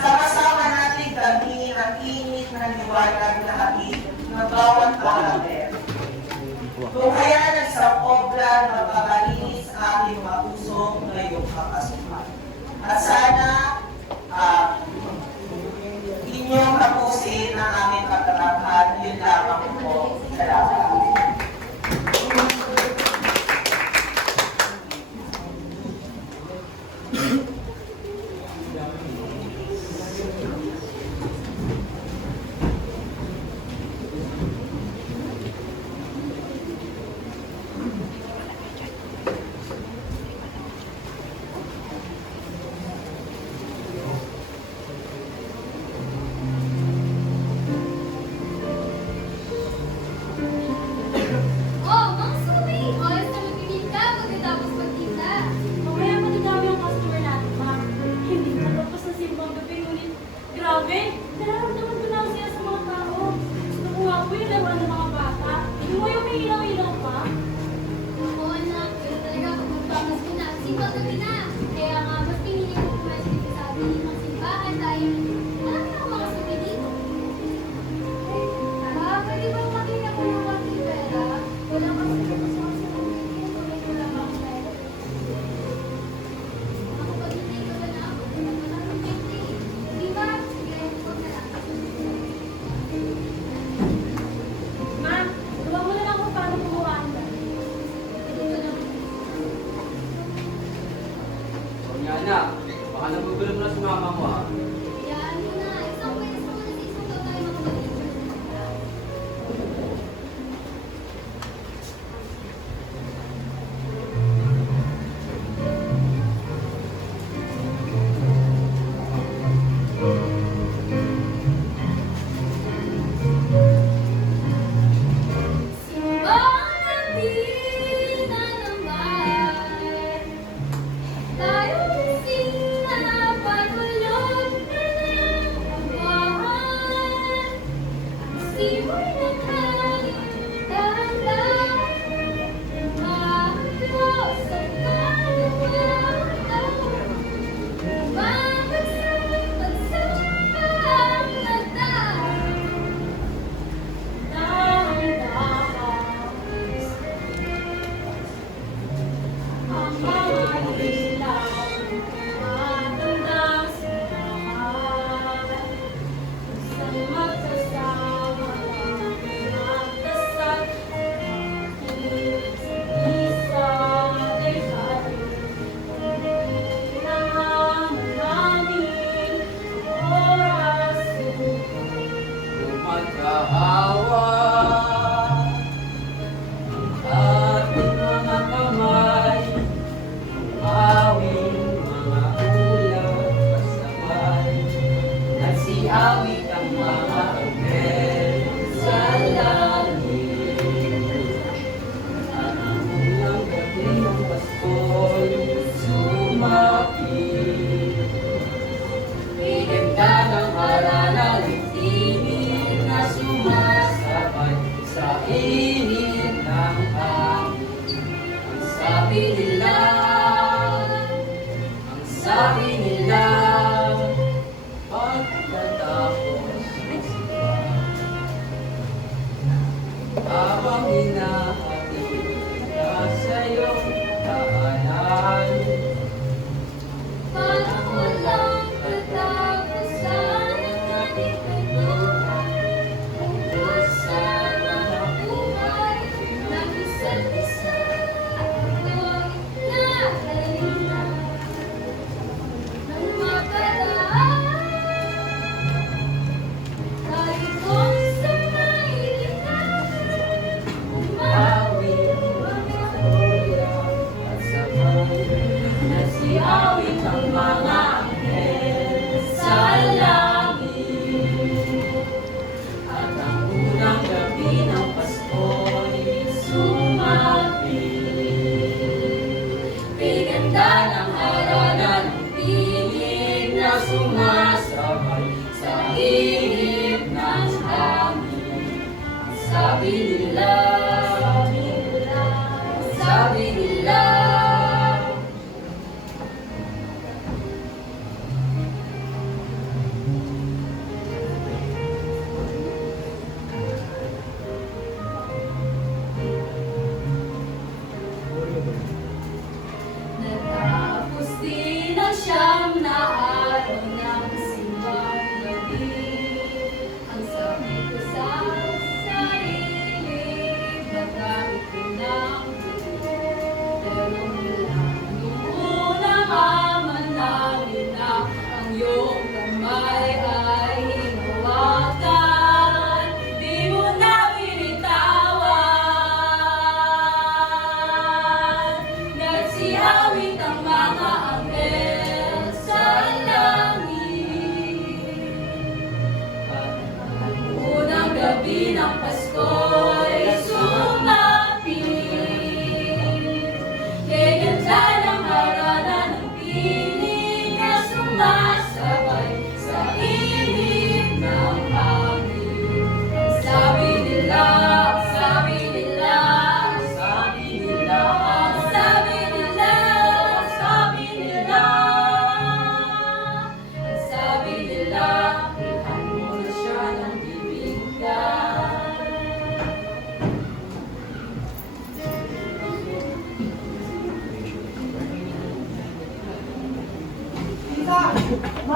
Sa kasama natin damhin ang init ng liwanag na hatid ng bawat karakter. Kung kaya nagsakobra na magpapalinis ang ating mga puso ngayong kapasukan. At sana inyong tapusin ang aming pagkakamhan. Yun lamang po. Salamat. Baka nagugulo mo na si mama mo, ha? Yan mo na. Isang pwede sa mga isang daw tayo makapagalitan.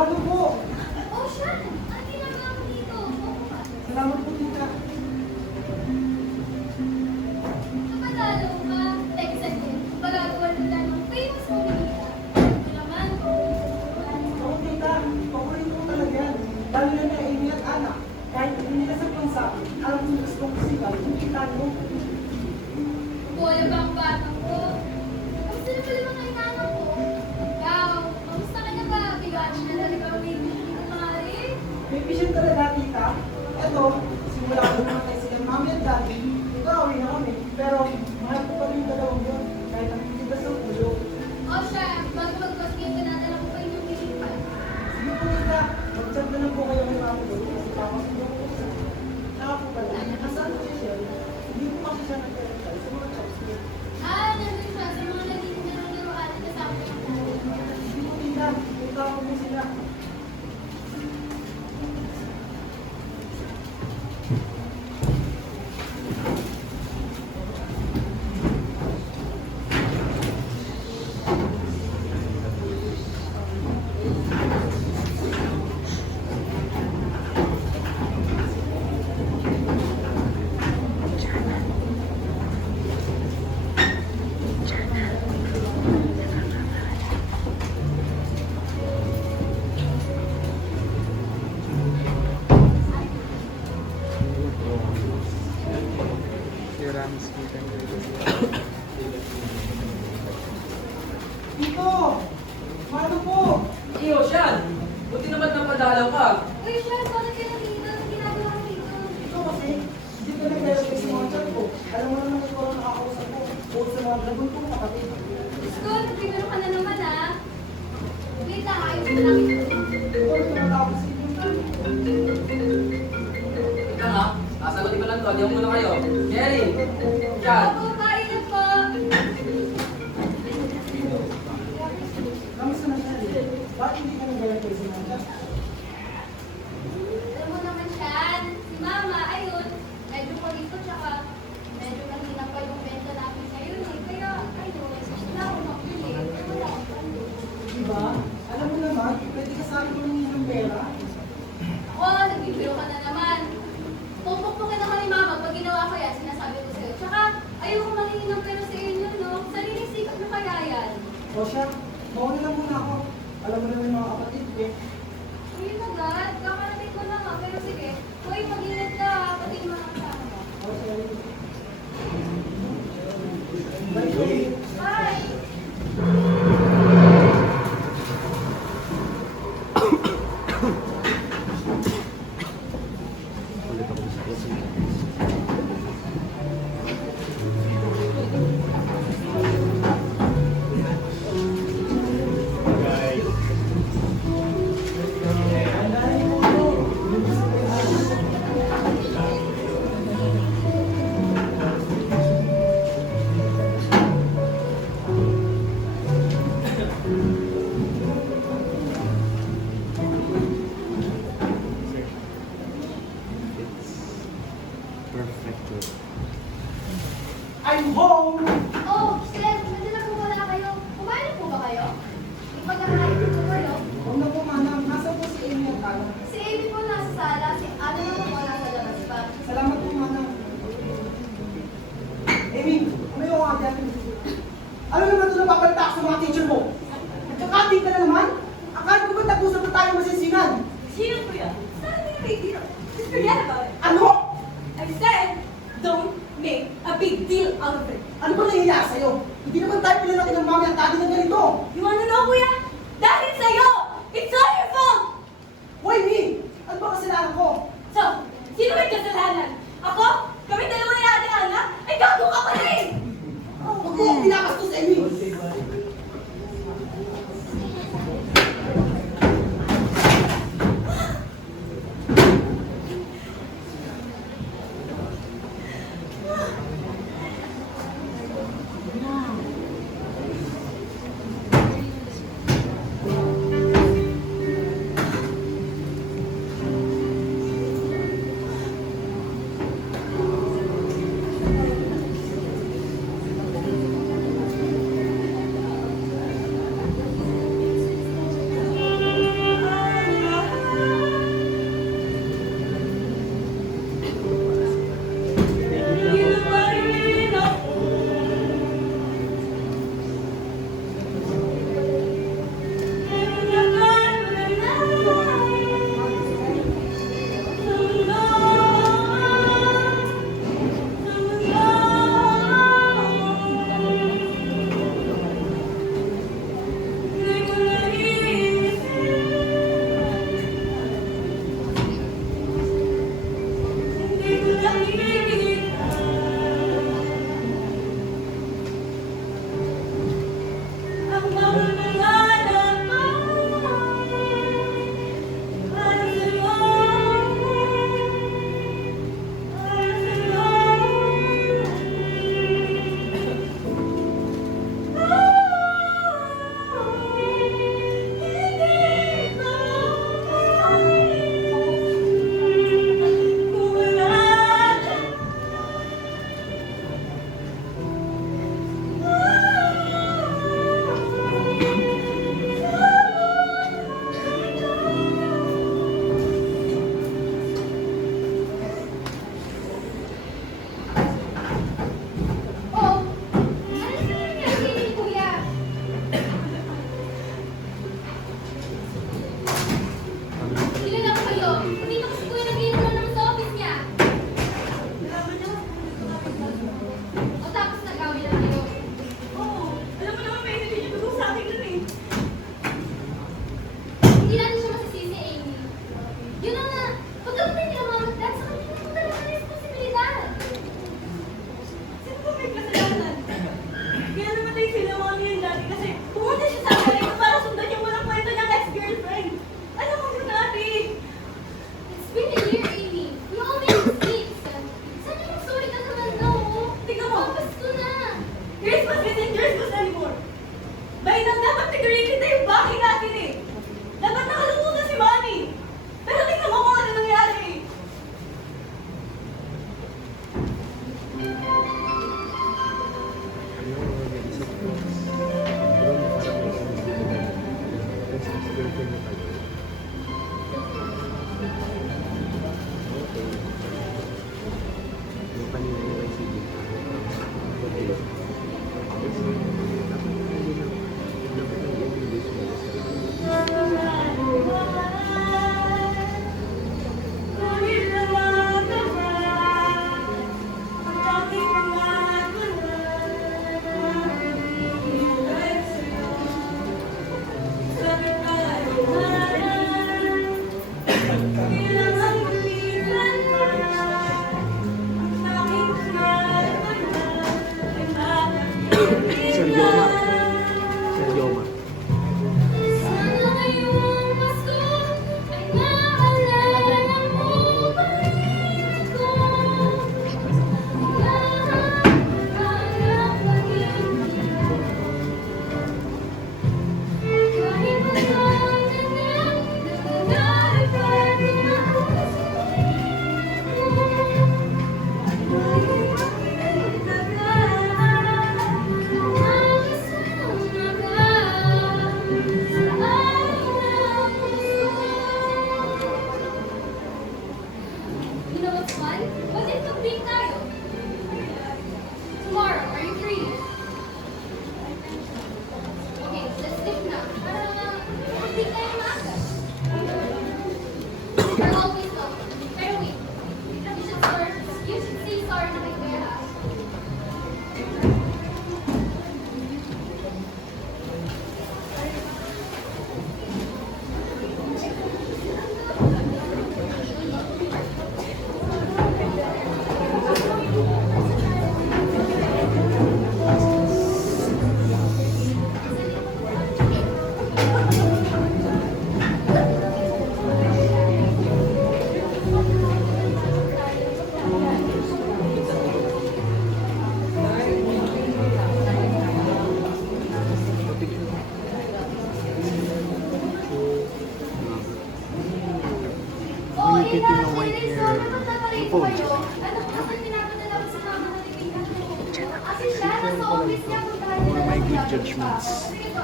Mano po. Oh, siya! Ang ginagawa mo dito? Oo ka. Salamat po, tita. Napadalo ka. Teka, saglit. Pagagawa mo tayo ng famous movie nila. Ito naman, Oo, tita. Paborito ko talaga yan. Lalo na na Amy at anak. Kahit hindi nila sa bansa, alam ko gusto ko sila. Yung kita mo. Bola ba ang batang ko? Kamusta na pala mga inaanak ko? Ikaw, kamusta ka na ba? Bigaan mo na talaga ang may hindi ko pangali. May vision talaga, tita. Ito, simula ko naman sila mami at daddy. Ikaw, na kami. Pero, mahal ko pa rin yung dalawang yun. Kahit ang titigas ng ulo. O siya, bago mag-basket ka nadala ko pa inyong nilipan. Sige po, tita. Mag-chat na lang po kayo kay mami ko. Kasi papasundo ko sa... Saka po pala, nasaan po siya? Hindi po kasi siya nag-telecall sa mga chats niya. Nandun siya sa mga naging naro-laruan at kasama ko ng tao. Sige po, tita. Punta ko po sila. Tito! Mano po! Iyo, Sean! Buti naman napadalaw ka. Uy, siya, bakit ka nandito? Anong ginagawa mo dito? Ito kasi, hindi ko nag-relate sa mga chat ko. Alam mo naman ikaw ang nakakausap ko. O sa mga dragon ko, kapatid. Diyos ko, nagpipiro ka na naman ah. Wait lang, ayos mo lang ito. Ito rin tumatapos sa inyo. Ika nga, sasagutin ko lang to. Diyan muna kayo. Jerry! Sean! Opo, kailan po? Kamusta na siya? Bakit hindi ka nag-relate sa mga chat? Alam mo naman siya, si Mama, ayun, medyo polito tsaka medyo mahina pa yung benta namin ngayon eh. Kaya, ayun, wala ako makili. Wala akong palo. Diba? Alam mo naman, pwede ka sa akin ng ng pera. Ako, nagbibiro ka na naman. Pupukpukin ako ni Mama pag ginawa ko yan, sinasabi ko sa'yo. Tsaka, ayoko mangingi ng pera sa inyo, no? Sariling sikap mo kaya yan. O siya, bawal na lang muna ako. Alam mo naman yung mga kapatid ko. Uy, agad, kakarating ko na nga. Pero sige, uy, mag-ingat ka, pati yung mga kasama mo. O siya, bye. Bye! I'm home! Oh, Chef, pwede na po wala kayo. Kumain na po ba kayo? Ipag-ahain po kayo. Huwag na po, manang. Nasaan po si Amy at Alan? Si Amy po nasa sala, si Ana naman po nasa labas pa. Salamat po, manang. Amy, ano yung mga dyan? Ano naman ito napapalita sa mga teacher mo? Nagkakating ka na naman? Akala ko ba tag-usap na tayo masisingan? Sino po yan? Saan hindi na big deal? Just forget about it. Ano? I said, don't make a big deal out of it. Ano ba nangyayari sa'yo? Hindi naman tayo pinalaki ng mami at daddy ng ganito. You wanna know, kuya? Dahil sa'yo! It's all your fault! Why me? Ano ba kasalanan ko? So, sino may kasalanan? Ako? Kami dalawa ni Ate Ana? Ay, gago ka pa rin! Huwag mo akong pinakastos, Amy. You're always so. Pero wait, you should say sorry na kay Kuya, ha? Oh, yun na, Sherry. So, napunta pa rin kayo. Ano, kasi pinapadala ko sa mama na nilikan ko. Kasi siya, nasa office niya, puntahan niya na lang yung judgments. Sige po.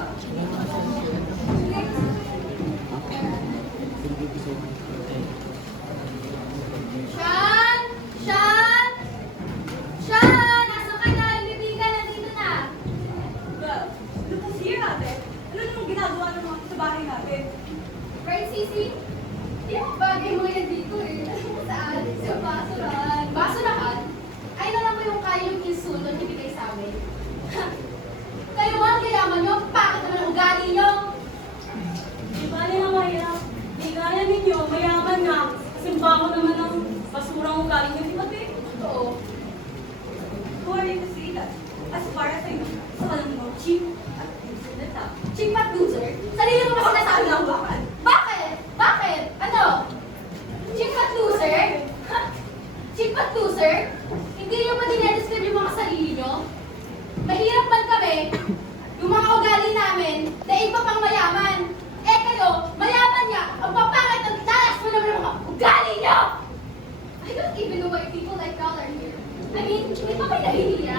Sean! Sean! Sean! Nasaan ka na? Yung bibigan, nandito na. Well, look who's here, ate. Ano namang ginagawa ng mga sa bahay natin? Right, Sisi? Di mo bagay mo yan dito eh. Alam mo saan? Sa basurahan. Basurahan? Ay, nalang mo yung kaya yung insulto na ibigay sa amin. Kayo ang kayaman nyo, bakit naman ang ugali nyo? Di ba nila mahirap? Di kaya ninyo, mayaman nga. Kasi bago naman ng basurang ugali niyo, di ba, te? Totoo. Who are you to say that? As far as I know, sa alam mo, cheap at useless na tao. Cheap at loser? Sarili mo ba sinasabi ng bakit? Bakit? Bakit? Ano? Cheap at loser? Ha? Cheap at loser? Hindi nyo ba dinedescribe yung mga sarili nyo? Mahirap man kami, yung mga ugali namin, na iba pang mayaman. Eh kayo, mayaman niya, ang papangit ang talas mo naman ng mga ugali nyo! I don't even know why people like y'all are here. I mean, hindi pa kayo nahihiya?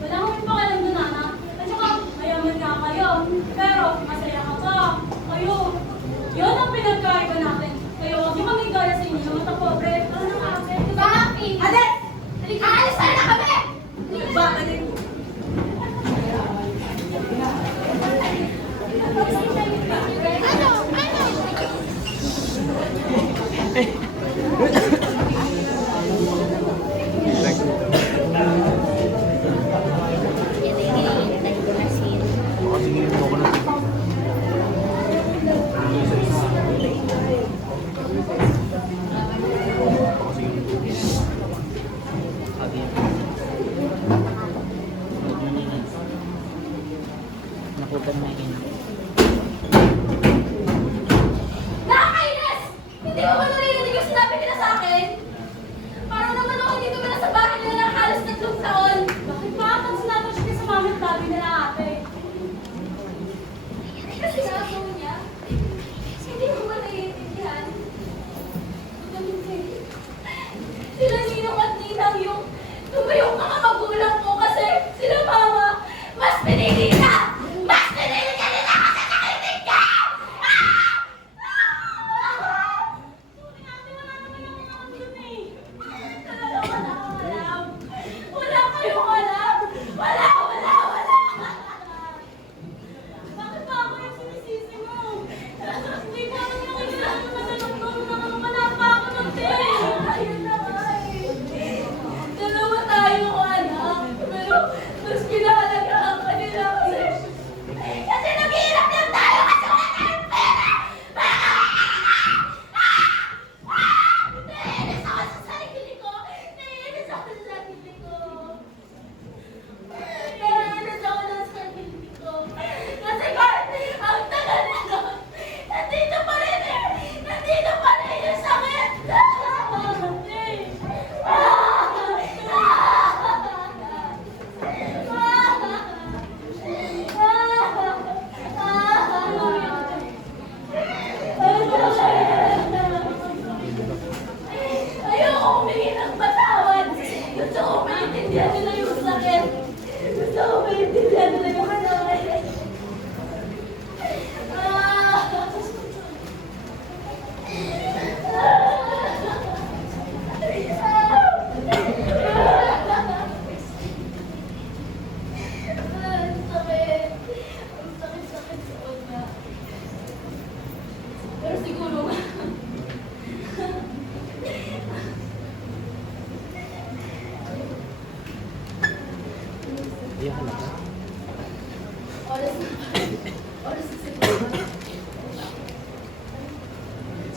Wala akong pakalam doon, anak. At saka, mayaman nga kayo. Pero, masaya ka pa. Kayo, yun ang pinagkaiba natin. Kayo, huwag niyo kami gaya sa inyo, mga pobre. Ano na nga, ate? Diba, Happy? Alex! Aalis na na kami! Ba, ate?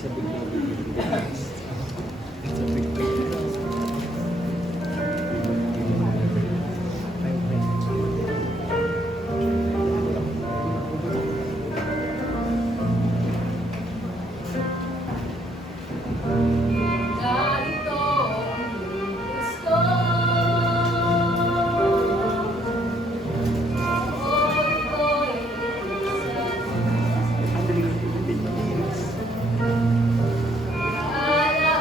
Ganito ang gusto. Oy, alaala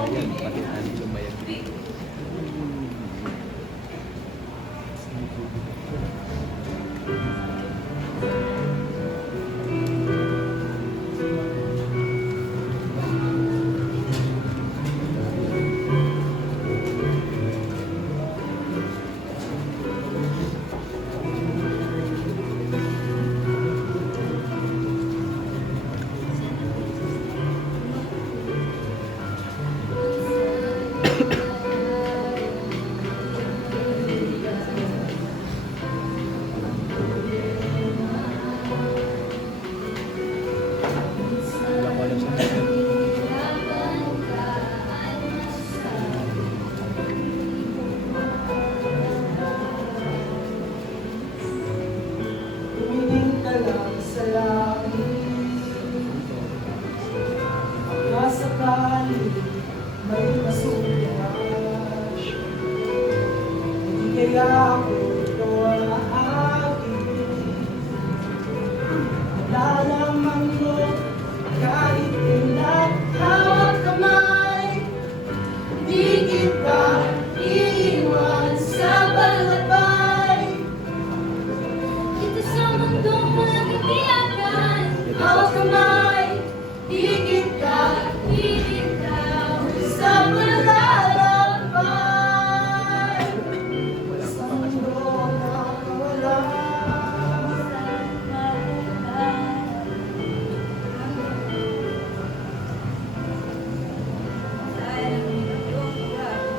Ayan, pati natin lumayan. Wala ko alam sa kanya. Tumingin ka lang sa langit. Nasa paligid may masulas. Hindi kaya ako ito aagin. Wala lamang mo kahit kailan hawak kamay. Di kita iiwan sa balabay. Dito sa mundong walang katiyakan, Hawak kamay. di kita bibitaw. Sa paglalakbay, sa mundo na wala.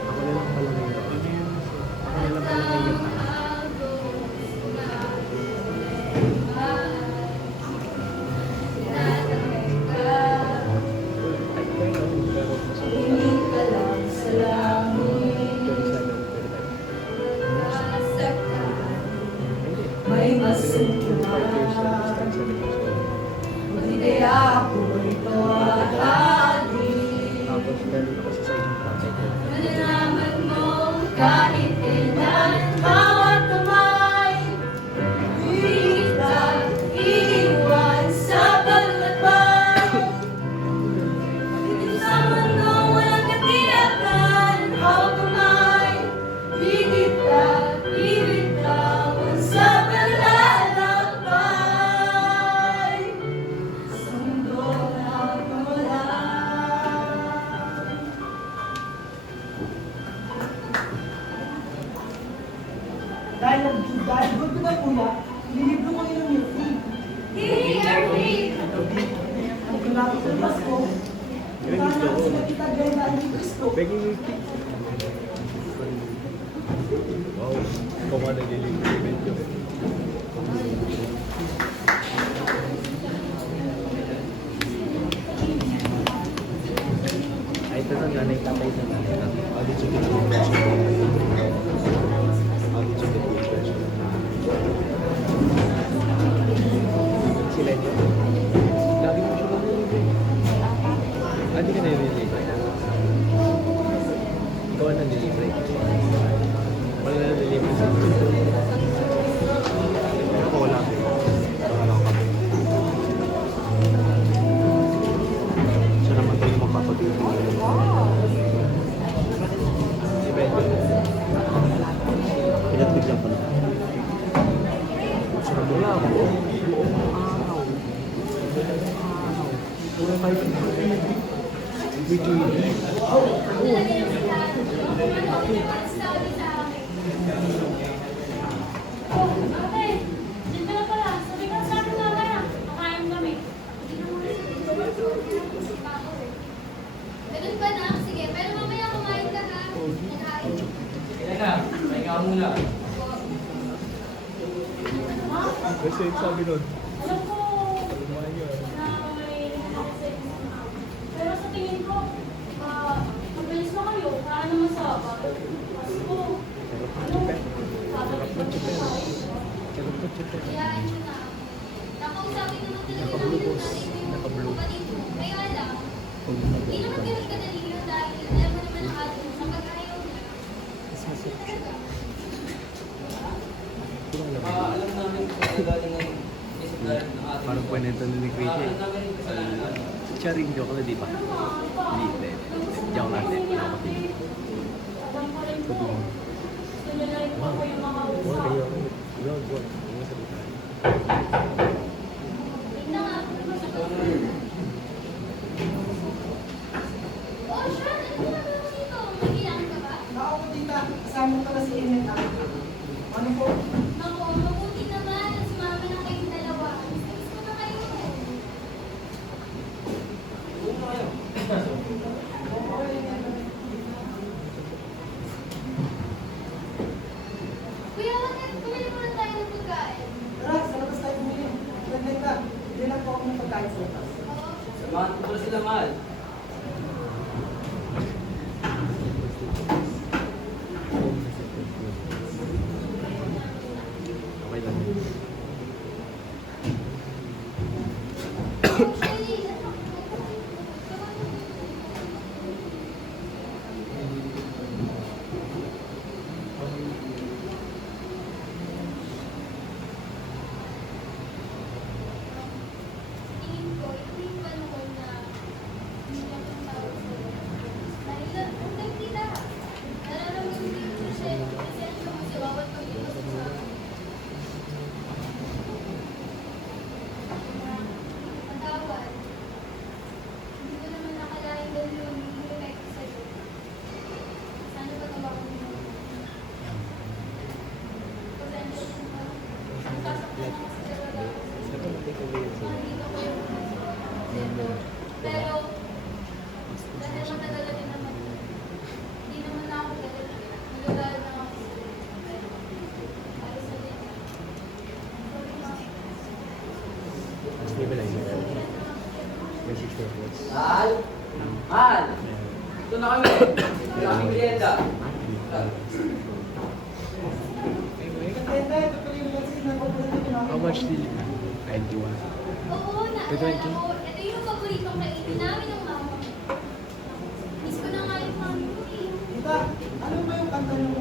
Ako na lang pala ngayon. Ako na lang pala ngayon. Ay, pero mas Tumingin ka lang sa langit, pero sana may Pero 5 years na masukuhan. distance sa negosyo. Hindi kaya ako ito aagin. Tapos meron ako sa isang project. Malalaman mo kahit kailan, Hawak kamay, di kita iiwan sa balabay. dito sa mundong walang katiyakan, Hawak kamay, di kita iiwan sa balalakbay. Sa mundo na wala. Dahil good na kuya, nilibro ko yun yung music. Hindi, Erwin! Ang kulapit ng Pasko, sana ako sila kita ganda ni Cristo. Begging you tea. Wow, ikaw nga nag-delivery medyo. Ay, ito na nanay, tatay na nanay. Audit to the good question. Audit to the good question. Sila niyo. Lagi mo siya nag-delivery. Hindi ka na-delivery. Ikaw ang nag-delivery. Wala na nag-delivery sa akin. Ako wala ko. Wala ko kami. Siya naman tayo magpapag-delivery. Si Benjo. Pinatid lang pala. Sarap mo lang. Pura kayo. Video yun. Ate, dyan ka na pala. Sabi ka sa akin mamaya. Kakain kami. Ganun ba na? Sige, pero mamaya kumain ka ha. Nakain. Teka, may ka muna. Ha? Kasi sabi nun, Alam ko kumain yun. na may nakasex. Pero sa tingin ko, mabilis na kayo. Para naman sa Pasko. Sarap na chipen. Sarap na chipen. Kayaan mo na. Nakausapin naman talaga Naka-blue namin boss. natin yung Naka-blue. kapatid mo. Kaya lang, hindi naman ganun kadali yun dahil alam mo naman ang atin sa pag-ayaw niya. Alam namin kung saan galing ang isip na rin ng ating... Parang kwento ni Kuya Alam Jay. namin kasi... Si Charing joke na, di ba? Hindi. ako kasi ni ate. Alam ko rin po. Gusto niyo na rin po ako yung makausap. Tignan nga. Oh, Sean, ano ginagawa mo dito? May kailangan ka ba? Ako po tita, kasama ko na si Enet. Ano po? Naku, mabuti naman. Sumama na kayong dalawa. Miss ko na kayo. Kuya, bakit bumili muna tayo ng pagkain? Tara, sa labas tayo bumili. Tita, hindi lang po ako ng pagkain sa labas. Oo. Samahan ko pala sila, mahal. Okay lang. Tingin ko, ito yung panahon na hindi na kong tawag sa'yo. Dahil ang time kita, nararamdaman ko yung presensya mo sa bawat pag-iusap sa akin. Patawad. Hindi ko naman nakalain ganun yung effect sa'yo. Sana patawakan mo. Pasensya mo na. Sasaktan ako sa talaga. Nandito ko yung dito. Pero, dahil matagal na din naman, hindi naman na ako galit. Nagagalit na ako sa ayos na din. Sorry, ma. Stabilizer. May 6 volts. Mahal? Mahal! Ito na kami. Ito na kami merienda. Tita, ito po yung vaccine na paborito ko. How much did you? 91. Oo, naalala ko. Ito yung paboritong kainin namin ng mama ko. Miss ko na nga yung mami ko eh. Tita, ano ba yung kanta nyo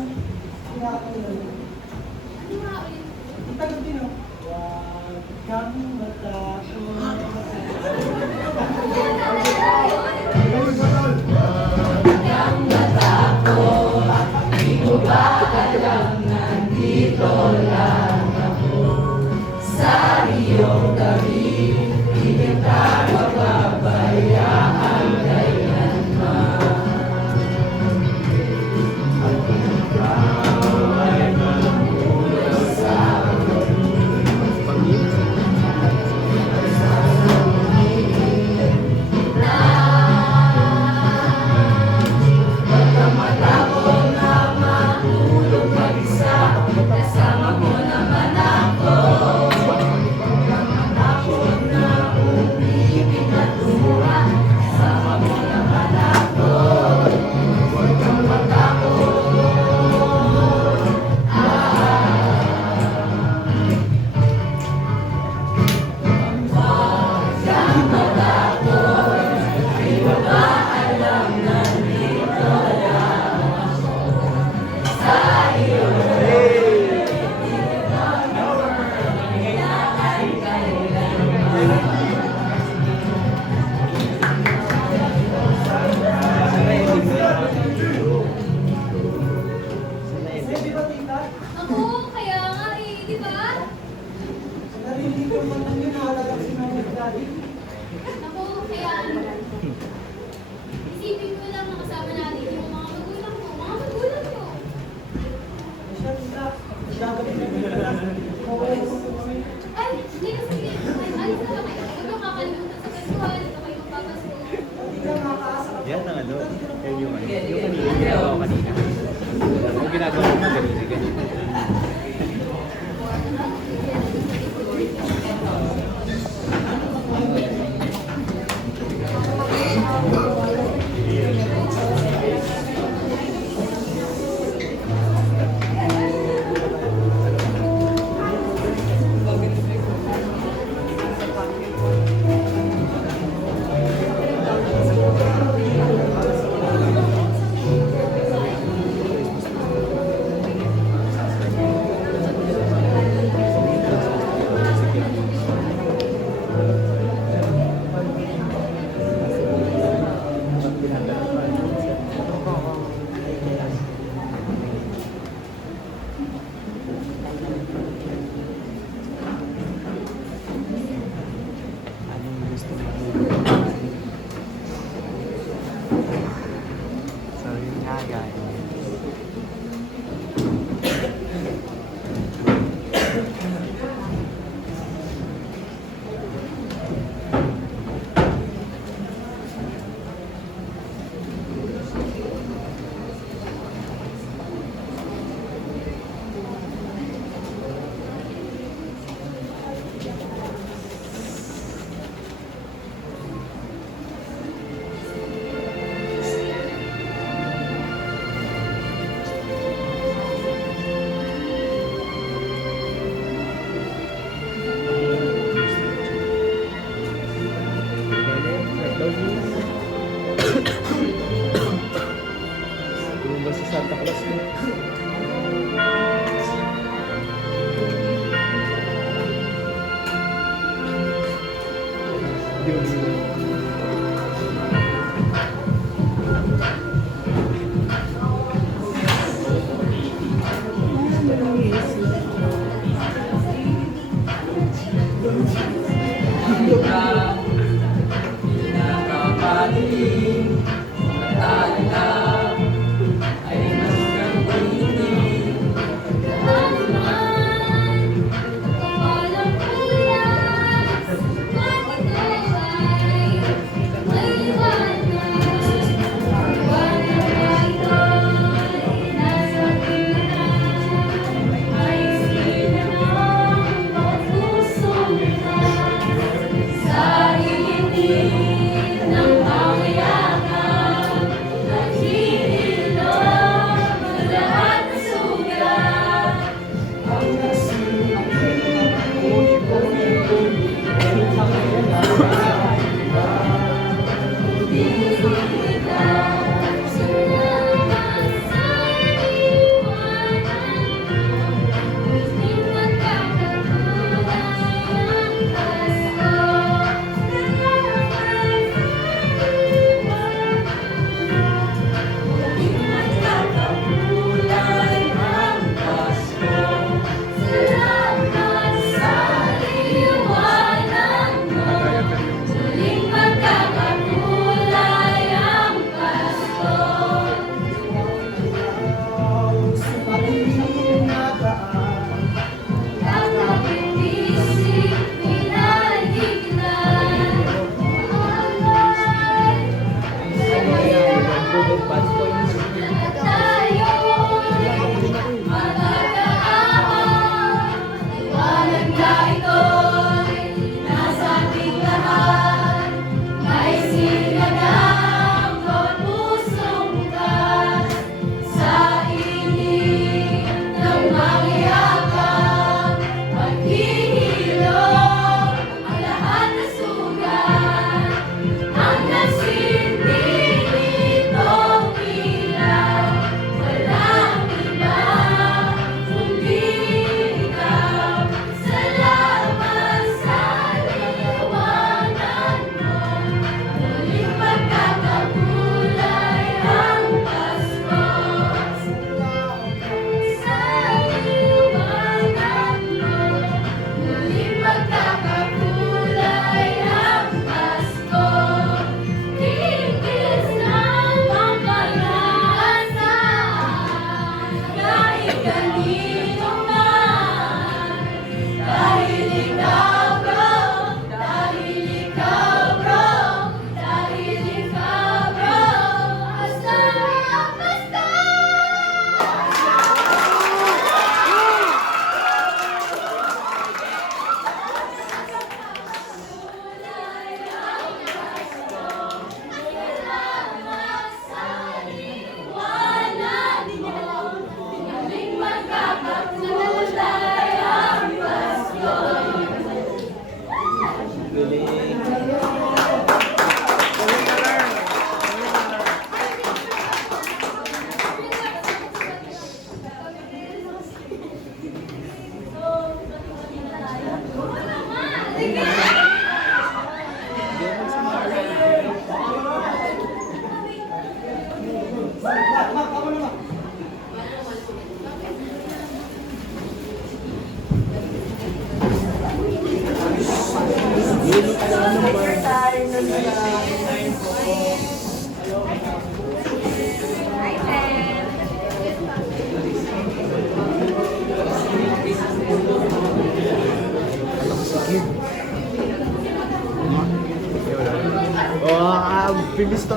kinakanta nyo? Ano nga ulit? Tita, gusto nyo? Huwag kang matakot. Yan, naalala yun. Sabi ba, tita? Ako, kaya nga eh, di ba? Narinig ko man lang yung nakalagang si Mami at Daddy. Ako, kaya ano. Isipin ko lang na kasama natin yung mga magulang mo. Mga magulang mo. Siya, tita. Gagawin na nila. Oo, kami. Ay, hindi na sige. Ay, alis na kayo. Huwag nyo kakalimutan sa kasuhan. Ito kayo magpapasko. Tita, makakaasa ka. Yan ang ano. Yan yung ano. Yung kanina. Ginagawa ko kanina. Yung ginagawa ko kanina. Ganyan. yan. Lumabas sa Santa Claus mo. Pinakapaling tayo lang ay mas gagawin. Walang kulas, bakit ay may liwanag? Walang ito'y nasa tingnan, ay sinamang pagpusong ka sa init ng pangyayakan. Naghihilom ang lahat ng sugat. Salamat sa liwanag mo, muling magkakakulay ang Pasko. Sa pag-ibig na daan, Kapag isip pinagignan, Google Pass points. tayo'y magkakaahon. Liwanag na ito'y nasa ating lahat. May sinagang bawat pusong bukas. Sa init ng mangyayakan, maghihilom ang lahat ng sugat. Ang nagsindi nitong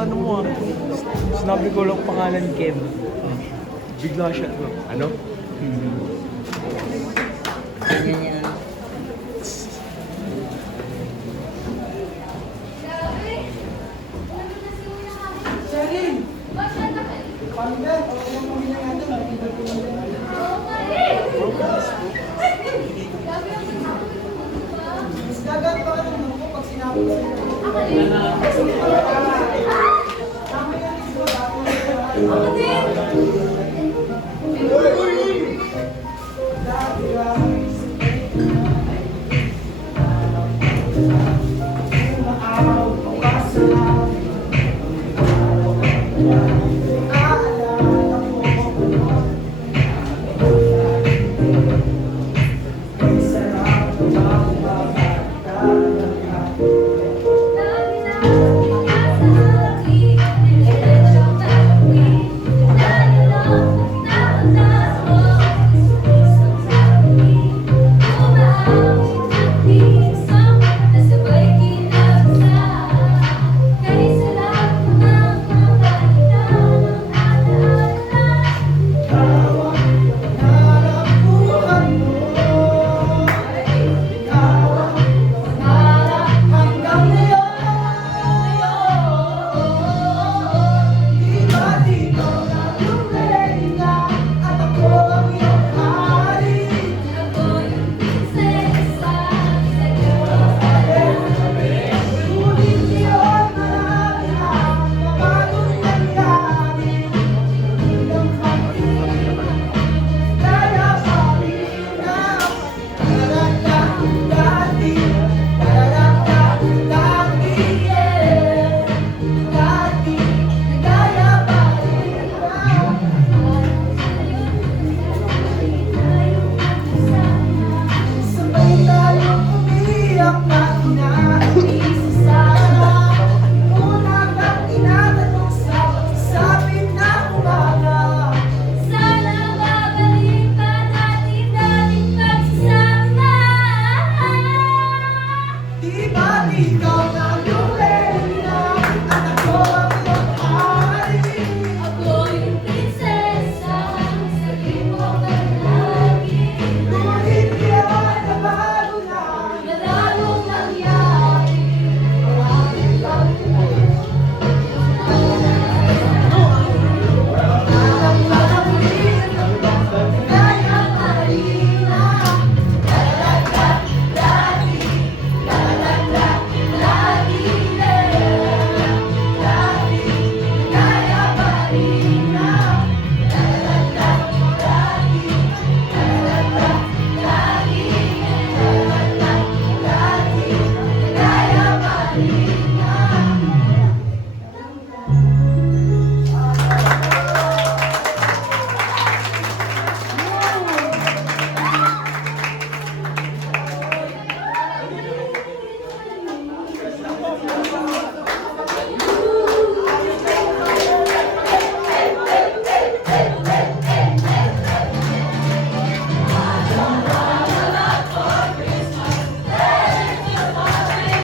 ano mo ah. Sinabi ko lang pangalan Kev. Bigla siya. Ano? Grabe. Ano na si Una kami? Sherilyn! Ba't siya nakal? Paano ba? Tawag lang kami na natin. Nakikita ko lang din. Oo nga eh. Grabe ang sinabi ko, diba? Mas gagat pa rin ako pag sinabi ko sa'yo. Ako din. Tama yan, Isko. Ako Ako din. Wow,